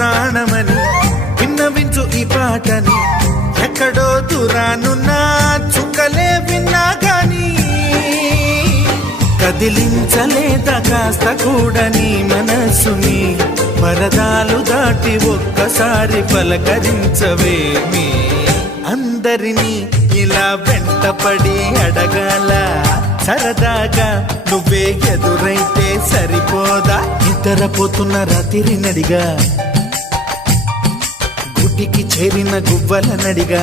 ప్రాణమని విన్నవించు ఈ పాటని ఎక్కడో దూరానున్నా చుక్కలే విన్నా గాని కదిలించలేదా కాస్త కూడా నీ మనసుని పరదాలు దాటి ఒక్కసారి పలకరించవేమి అందరినీ ఇలా వెంటపడి అడగాల సరదాగా నువ్వే ఎదురైతే సరిపోదా నిద్రపోతున్న రాత్రి నడిగా గుడికి చేరిన గువ్వల నడిగా